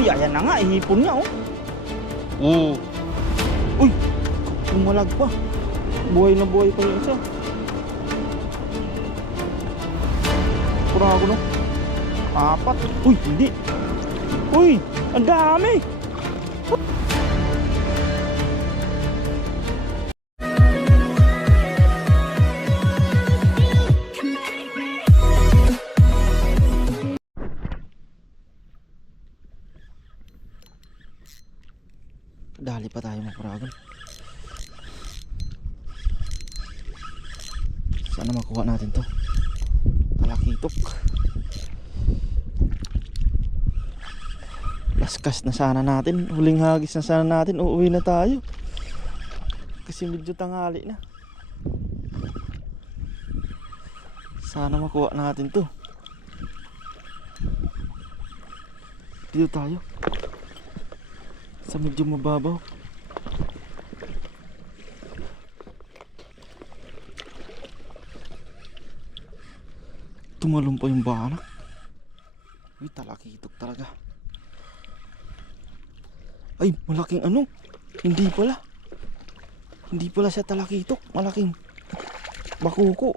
Uy. Ayan na nga. Ihipon niya, oh. Oo. Uy. Tumalag pa. Buhay na buhay pa yung isa. Purago, no? Apat. Uy, hindi. Uy, ang dami. Dali pa tayo mga. Sana makuha natin to. Talakitok. Laskas na sana natin. Huling hagis na sana natin. Uuwi na tayo. Kasi medyo tangali na. Sana makuha natin to. Dito tayo. Sa medyo mababaw. Tumalong pa yung banak. Uy, talakitok talaga. Ay, malaking ano? Hindi pala. Hindi pala siya talakitok. Malaking bakuko.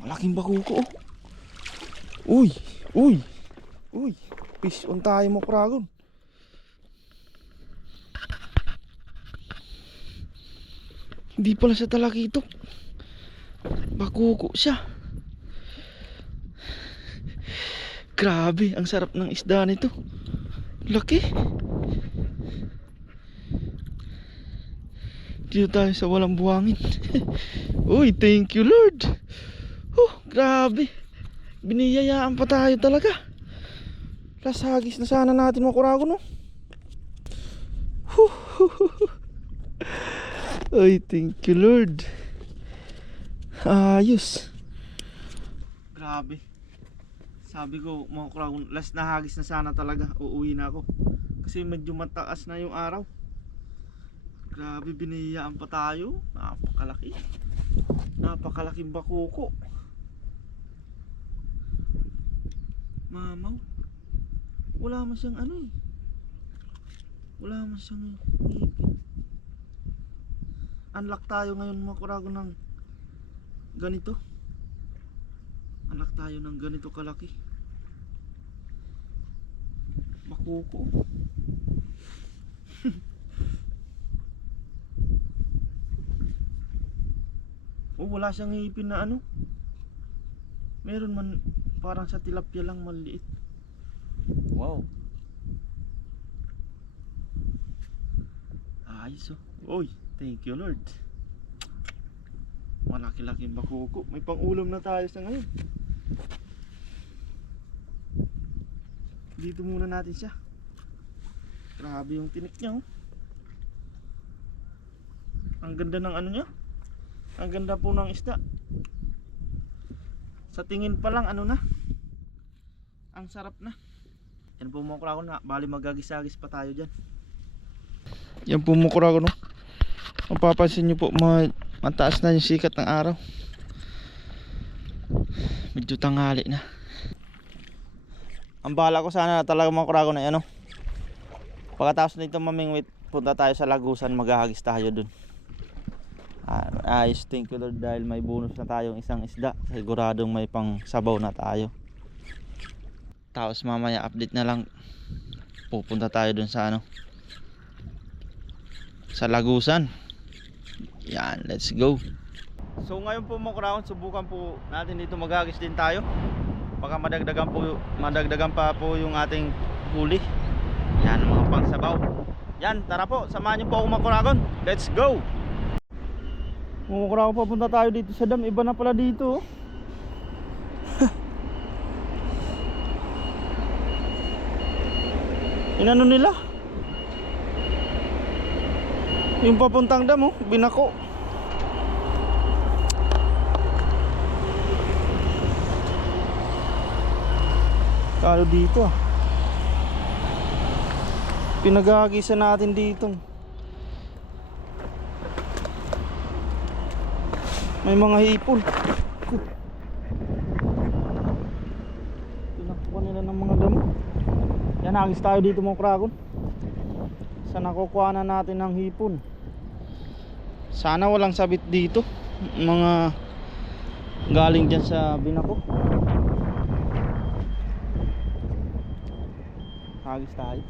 Malaking bakuko. oh. Uy, uy, uy. Fish on tayo mo, Kragon. Hindi pala siya talakitok. Bakuko siya. Grabe, ang sarap ng isda nito. Laki. Dito tayo sa walang buhangin. Uy, thank you Lord. Oh, grabe. Biniyayaan pa tayo talaga. Lasagis na sana natin mga kurago no. Ay, thank you Lord. Ayos. Grabe. Sabi ko, mga kuragon, last na hagis na sana talaga. Uuwi na ako. Kasi medyo mataas na yung araw. Grabe, binihiyaan pa tayo. Napakalaki. Napakalaking bakuko. Mamaw. Wala man ano eh. Wala man siyang ngipin. Unlock tayo ngayon mga kurago ng ganito. Unlock tayo ng ganito kalaki. Makuko. oh, wala siyang ngipin na ano. Meron man parang sa tilapia lang maliit. Wow. Ayos oh. Oy, thank you Lord. Malaki-laking bakuko. May pang-ulam na tayo sa ngayon. Dito muna natin siya. Grabe yung tinik niya oh. Ang ganda ng ano niya. Ang ganda po ng isda. Sa tingin pa lang ano na. Ang sarap na. Yan po mga kurako na. Bali magagis-agis pa tayo dyan. Yan po mga kurako no. Mapapansin nyo po ma mataas na yung sikat ng araw. Medyo tanghali na. Ang bala ko sana talaga mga kurako na ano. Pagkatapos nito mamingwit punta tayo sa Lagusan maghahagis tayo dun. Ah, ayos thank you Lord dahil may bonus na tayong isang isda. Siguradong may pang sabaw na tayo. Tapos mamaya update na lang pupunta tayo dun sa ano sa Lagusan. Yan, let's go. So ngayon po mga crown, subukan po natin dito maghagis din tayo. Baka madagdagan po madagdagan pa po yung ating huli. Yan mga pangsabaw. Yan, tara po, samahan niyo po ako mga kuragon. Let's go. Mga kuragon, papunta tayo dito sa dam. Iba na pala dito. oh. Inano nila? Yung papuntang dam oh, binako. Kalo dito ah. Pinagagisan natin dito. May mga hipon. Yan, agis tayo dito mga kragon. Sa nakukuha na natin ng hipon. Sana walang sabit dito. Mga galing dyan sa binako. Agis tayo.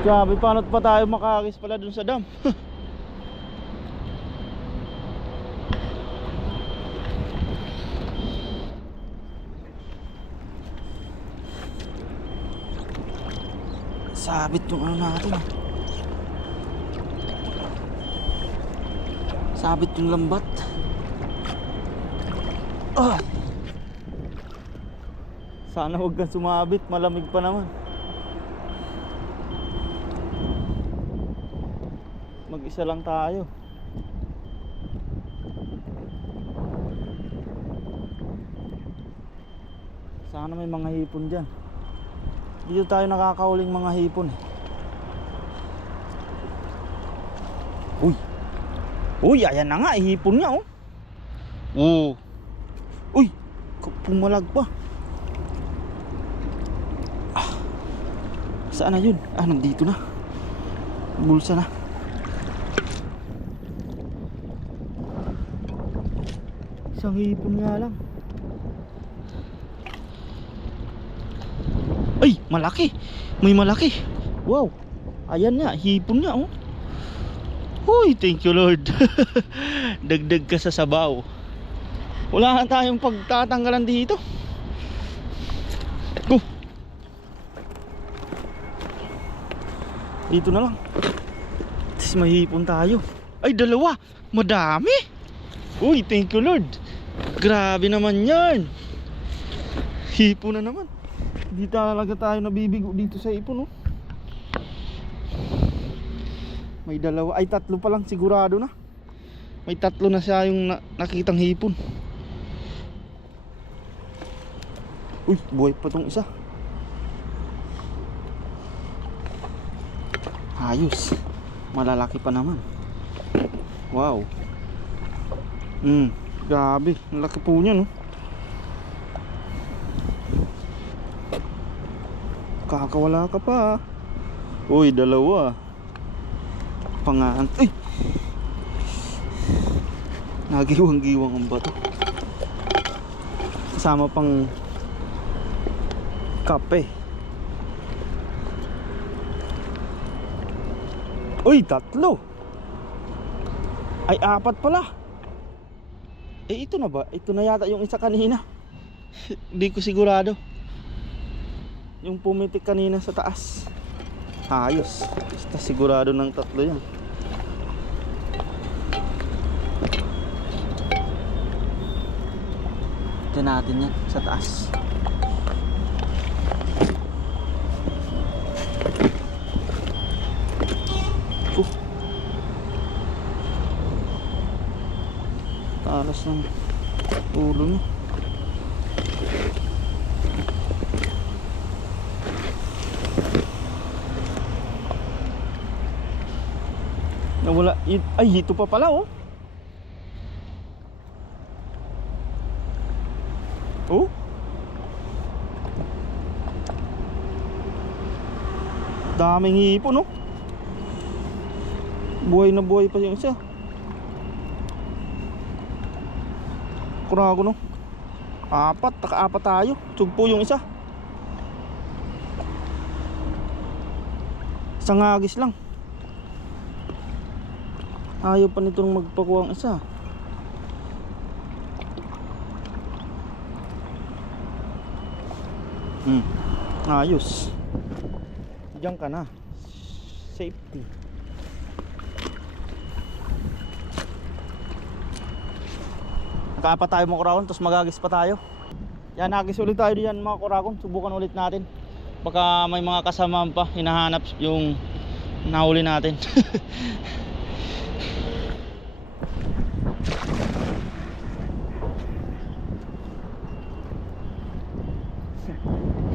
Grabe, paano pa tayo makakis pala dun sa dam? Sabit yung ano natin ah. Sabit yung lambat. Ah! Sana huwag kang sumabit, malamig pa naman. Mag-isa lang tayo. Sana may mga hipon dyan. Dito tayo nakakauling mga hipon. eh. Uy! Uy, ayan na nga, eh, hipon nga oh. Oo. Uy! Pumalag pa. Ah. Saan na yun? Ah, nandito na. Bulsa na. Isang hipon nga lang. Ay, malaki. May malaki. Wow. Ayan nga, hipon nga oh. Uy, thank you Lord. Dagdag ka sa sabaw. Wala na tayong pagtatanggalan dito. Go. Dito na lang. Tapos may hipon tayo. Ay, dalawa. Madami. Uy, thank you Lord. Grabe naman yan. Hipon na naman. Di talaga tayo nabibigo dito sa ipon, oh. May dalawa, ay tatlo pa lang sigurado na. May tatlo na siya yung na- nakitang hipon. Uy, buhay pa tong isa. Ayos. Malalaki pa naman. Wow. Hmm, grabe. Laki po niya, no? Kakawala ka pa. ah. Uy, dalawa. Pangaan. Ay! Nagiwang-giwang ang bato. Kasama pang kape. Uy, tatlo. Ay, apat pala. Eh, ito na ba? Ito na yata yung isa kanina. Hindi ko sigurado. Yung pumitik kanina sa taas. Ayos. Basta sigurado ng tatlo yan. Diyan natin yan sa taas. Oh. Talas ng ulo niya. Nawala. Ay, ito pa pala oh. Oh. Daming hipon oh. Buhay na buhay pa yung isa. Kurago no. Apat, taka-apat tayo. Tsugpo yung isa. Isang agis lang. Ayaw pa nitong magpakuha ang isa. Hmm. Ayos. Diyan ka na. Safety. Nakaapat tayo mga kurakon, tapos magagis pa tayo. Yan, nagis ulit tayo diyan mga kurakon. Subukan ulit natin. Baka may mga kasama pa hinahanap yung nahuli natin.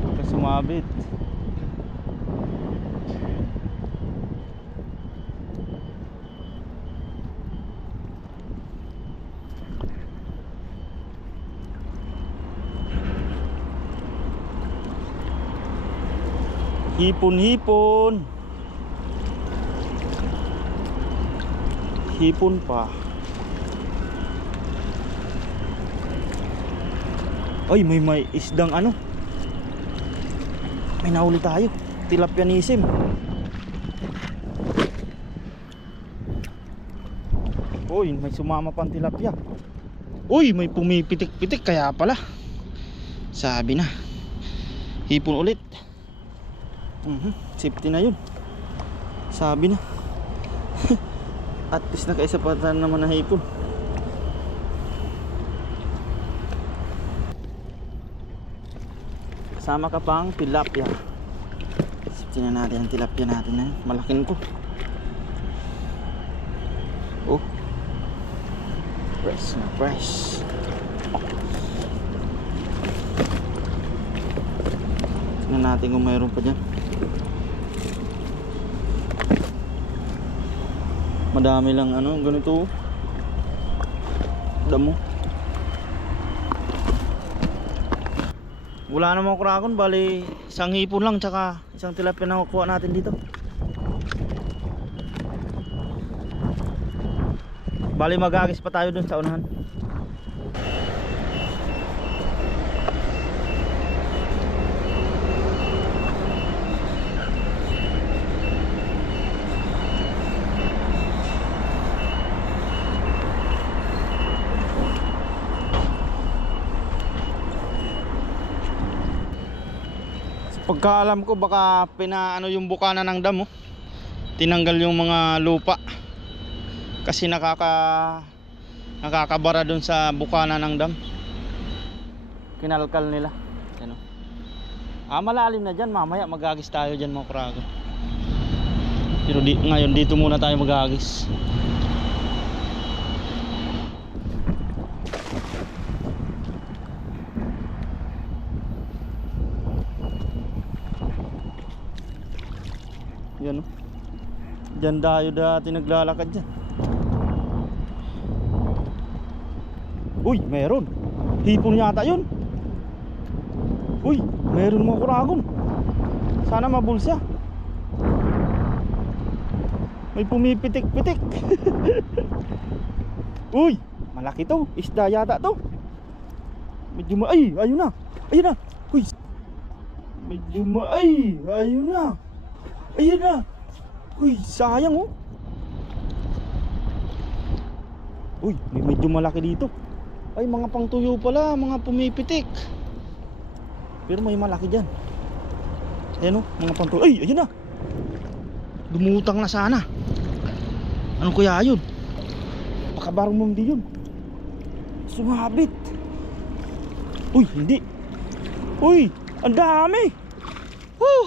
Huwag Hipon-hipon. Hipon pa. Ay, may may isdang ano. May nahuli tayo. Tilapia-nisim. Uy, may sumama pang tilapia. Uy, may pumipitik-pitik kaya pala. Sabi na. Hipon ulit. Mhm, safety na yun. Sabi na. At least nakaisa pa tayo naman na hipon. Kasama ka pang tilapia. Safety na natin ang tilapia natin na yun. Malaking to. Oh. Fresh na fresh. Tingnan natin kung mayroon pa dyan. Madami lang ano, ganito. Damo. Wala namang kurakon, bali isang hipon lang tsaka isang tilapia na kukuha natin dito. Bali magagis pa tayo dun sa unahan. Pagkaalam ko baka pinaano yung bukana ng damo. Tinanggal yung mga lupa. Kasi nakaka nakakabara dun sa bukana ng dam. Kinalkal nila. Ano? Ah, malalim na diyan. Mamaya magagis tayo diyan mga krago. Pero di, ngayon dito muna tayo magagis. Yan oh. Diyan tayo dati naglalakad dyan. Uy, meron. Hipon yata yun. Uy, meron mga kuragon. Sana mabulsa. May pumipitik-pitik. Uy, malaki to. Isda yata to. Medyo ma... Ay, ayun na. Ayun na. Uy. Medyo ma... Ay, ayun na. Ayun na. Uy, sayang oh. Uy, may medyo malaki dito. Ay, mga pangtuyo pala, mga pumipitik. Pero may malaki dyan. Ayan oh, mga pangtuyo. Ay, ayun na. Dumutang na sana. Ano kaya yun? Pakabarong mo hindi yun. Sumabit. Uy, hindi. Uy, ang dami. Woo!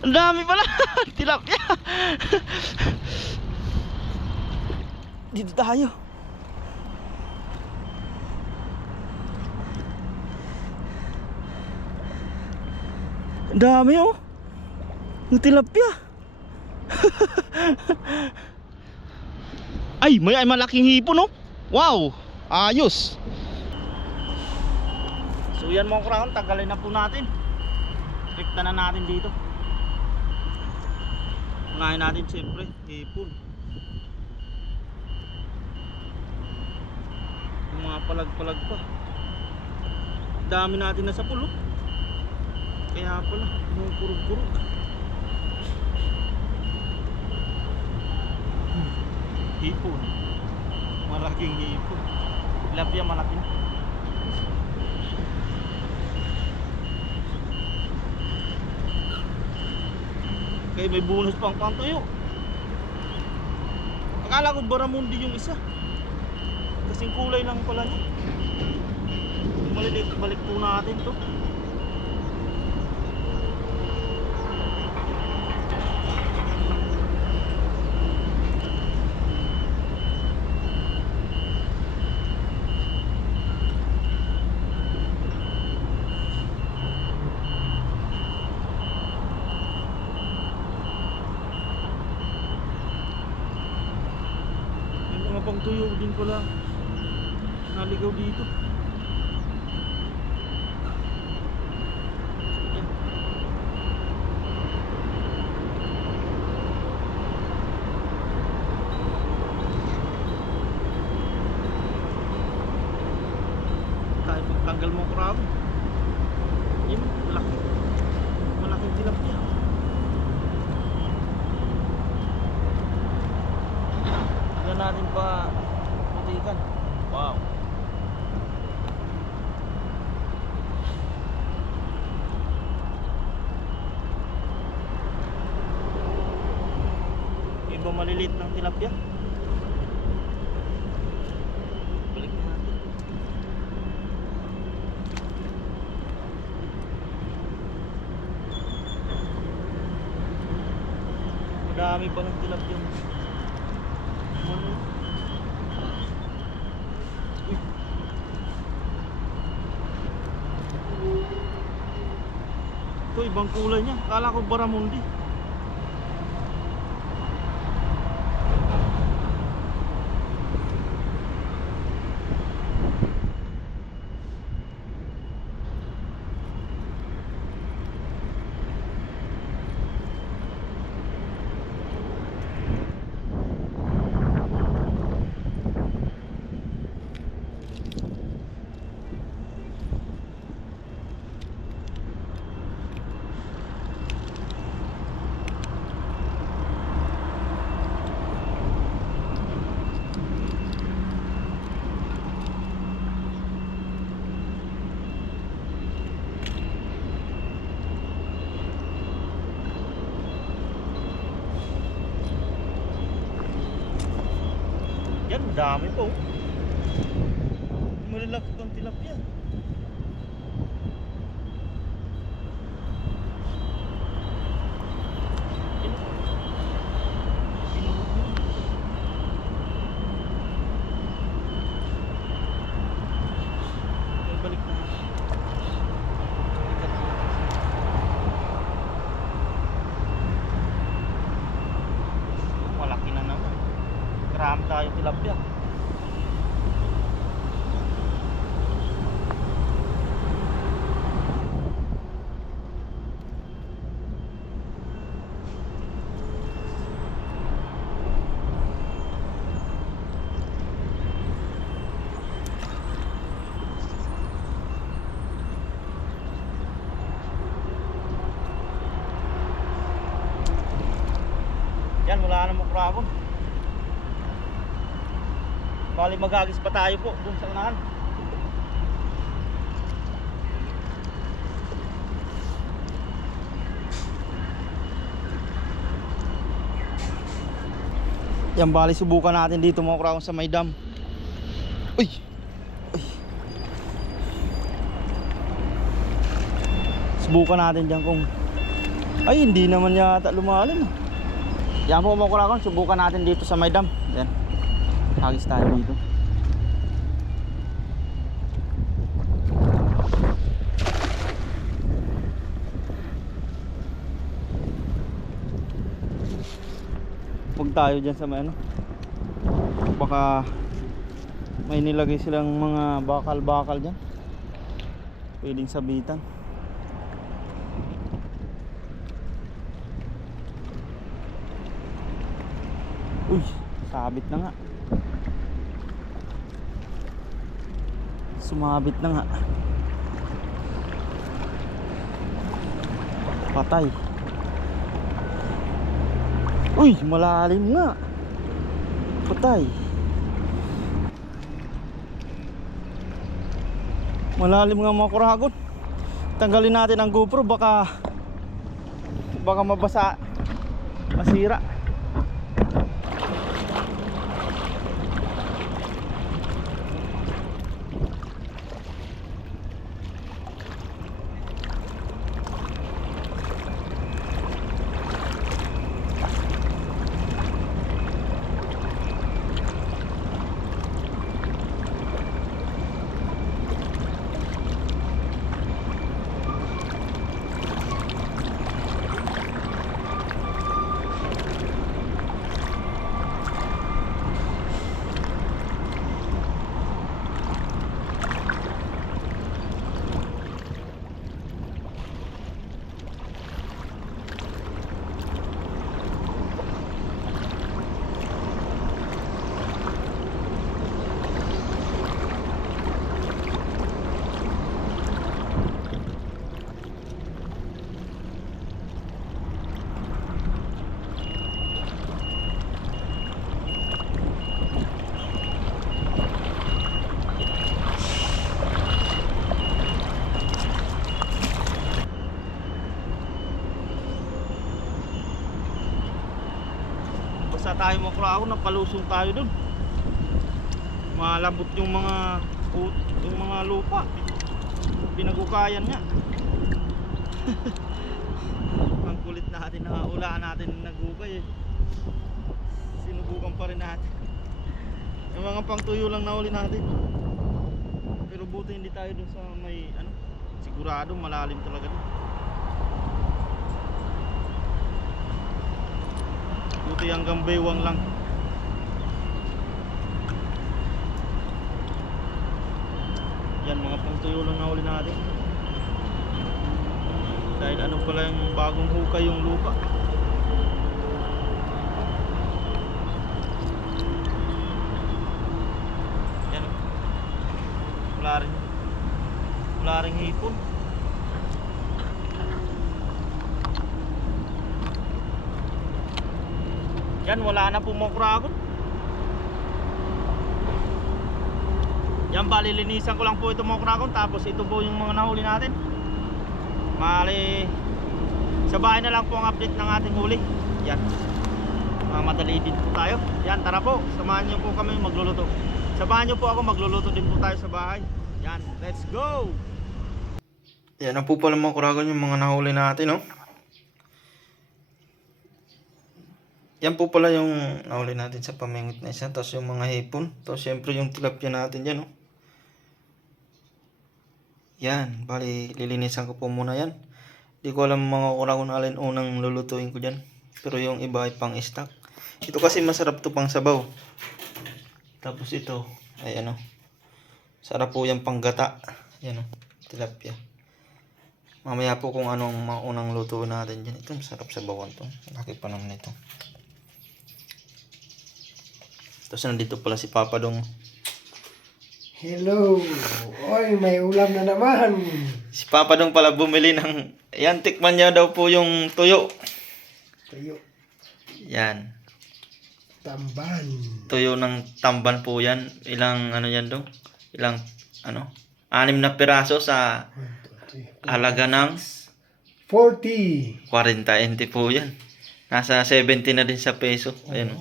ang dami pala. Tilapia. Dito tayo. Ang dami oh. Ang tilapia. ay, may ay malaking hipon oh. Wow, ayos. So yan mga kurang, tanggalin na po natin. Stricta na natin dito. Unahin natin siyempre, hipon. Yung mga palag-palag pa. Dami natin na sa pulo. Kaya pala, yung kurug-kurug. Hmm, Hipon. Malaking hipon. Tilapia malaki na. Kaya may bonus pang pantuyo. Akala ko baramundi yung isa. Kasing kulay lang pala niya. Maliliit, balik po natin to. May mga pang tuyo din pala. Naligaw dito. Yan. Yun, malaki. Malaking tilapia. Tignan natin pa putikan. Wow. Iba malilit ng tilapia. Balik na natin. Madami pa ng tilapia. Ano? Uy. Ito, ibang kulay niya. Kala ko baramundi. Yan, dami po. Malalaki kang tilapia. Yan. Binuhog yun. May balik na. Ikat na. Malaki na naman. Gram tayo tilapia. Yan, wala na mo kragon. Bali magagis pa tayo po dun sa unahan. Yan bali subukan natin dito mga kragon sa may dam. Uy! Subukan natin dyan kung ay hindi naman yata lumalim. Yan po mga kragon, subukan natin dito sa may dam. Yan. Hagis tayo dito. Huwag tayo dyan sa may ano. Baka may nilagay silang mga bakal-bakal dyan. Pwedeng sabitan. Uy, sabit na nga. Sumabit na nga. Patay. Uy, malalim nga. Patay. Malalim nga mga kuragon. Tanggalin natin ang GoPro baka baka mabasa masira. Tayo makrao, napalusong tayo dun. Malabot yung mga yung mga lupa. Pinagukayan niya. Ang kulit natin na ulaan natin nagugay eh. Sinubukan pa rin natin. Yung mga pangtuyo lang nahuli natin. Pero buti hindi tayo dun sa may ano, sigurado malalim talaga dun. Buti hanggang baywang lang. Yan mga pangtuyo lang nahuli natin. Dahil ano pala yung bagong hukay yung lupa. Yan o. Wala rin. Wala rin hipon. Yan, wala na po mga kragon. Yan, bali linisan ko lang po ito mga kragon. Tapos ito po yung mga nahuli natin. Mali, sa bahay na lang po ang update ng ating huli. Yan. Mamadali din po tayo. Yan, tara po. Samahan niyo po kami magluluto. Samahan niyo po ako magluluto din po tayo sa bahay. Yan, let's go! Yan na po pala mga kuragon yung mga nahuli natin, no? Yan po pala yung nahuli natin sa pamingot na isa. Tapos yung mga hipon. Tapos syempre yung tilapia natin dyan, no? Yan, bali lilinisan ko po muna yan. Di ko alam mga kuragon alin unang lulutuin ko dyan. Pero yung iba ay pang stock. Ito kasi masarap to pang sabaw. Tapos ito, ay ano. Sarap po yung panggata. Yan o, tilapia. Mamaya po kung anong maunang luto natin dyan. Ito masarap sa bawan to. Laki pa naman ito. Tapos nandito pala si Papa Dong. Hello! Oy, may ulam na naman! Si Papa Dong pala bumili ng... Yan, tikman niya daw po yung tuyo. Tayo, Yan. tamban. Tuyo ng tamban po yan. Ilang ano yan dong? Ilang ano? Anim na piraso sa halaga ng 40! 40 NT po yan. Nasa 70 na din sa peso. Ayan.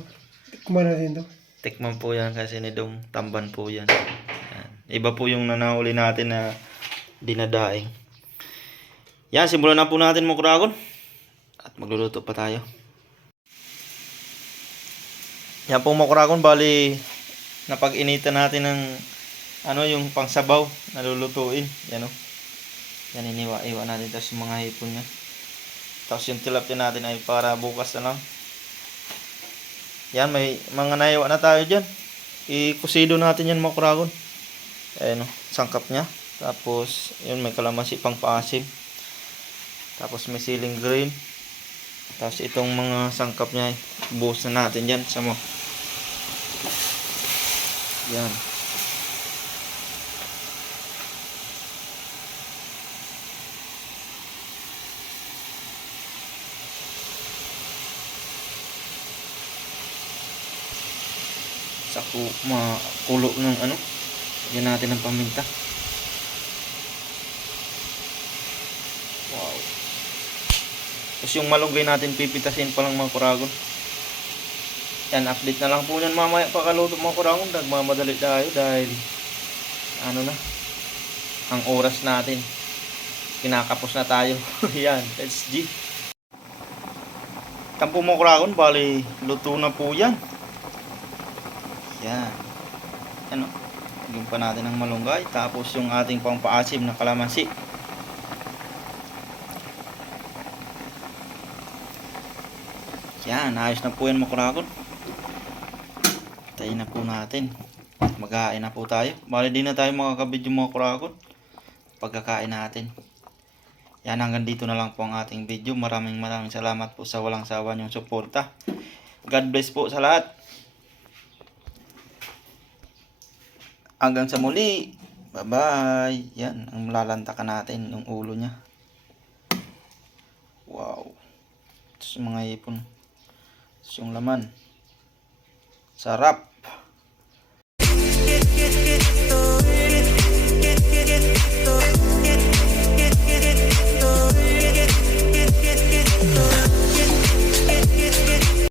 Tikman natin to. Tikman po yan kasi ni Dong tamban po yan. yan. Iba po yung nanahuli natin na dinadaing. Yan, simulan na po natin mga kuragon. At magluluto pa tayo. Yan po mga kuragon, bali napag-initan natin ng ano yung pangsabaw na lulutuin. Yan o. Yan iniwa-iwa natin tapos yung mga hipon niya. Tapos yung tilapia natin ay para bukas na lang. Yan, may mga naiwa na tayo dyan. Ikusido natin yan mga kuragon. Ayan o, sangkap niya. Tapos, yun, may kalamansi pang paasim. Tapos may siling green. Tapos itong mga sangkap niya, buhos na natin dyan sa mo. Yan. Sa ku makulo ng ano yan natin ang paminta. Wow. Tapos yung malunggay natin pipitasin pa lang mga kuragon. Yan update na lang po yan mamaya pakaluto mga kuragon. Nagmamadali tayo dahil ano na ang oras natin. Kinakapos na tayo. Yan let's G. Tampo mga kuragon. Bali luto na po yan yan. Ano? Lagyan pa natin ng malunggay. Tapos yung ating pampaasim na kalamansi. Yan. Ayos na po yan makuragon. Tayin na po natin. Maghain na po tayo. Bali din na tayo makakabidyo mga kuragon. Pagkakain natin. Yan hanggang dito na lang po ang ating video. Maraming maraming salamat po sa walang sawa niyong suporta. God bless po sa lahat. Hanggang sa muli. Bye-bye. Yan, ang lalantakan natin yung ulo niya. Wow. Tapos mga ipon. Tapos yung laman. Sarap. Get,